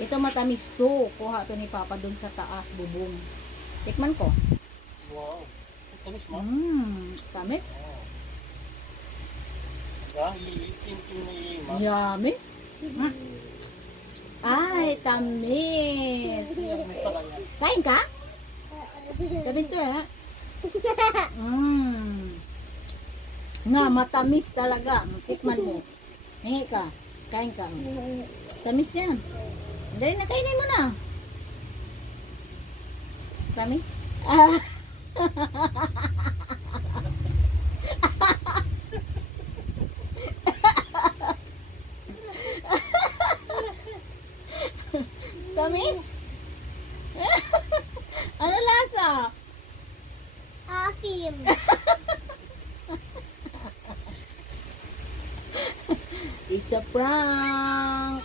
Ito matamis to. Kuha to ni Papa dun sa taas, bubong. Tikman ko. Wow. Tamis mo? Tamis. Kintin Yummy. Ay, tamis. Kain ka? Tamis to eh. Nga, matamis talaga. Tikman mo. Hingi ka. Kain ka. Tamis yan. Dali na, kainin mo na. Tamis? Tamis? Ano lasa? Asim. It's a prank.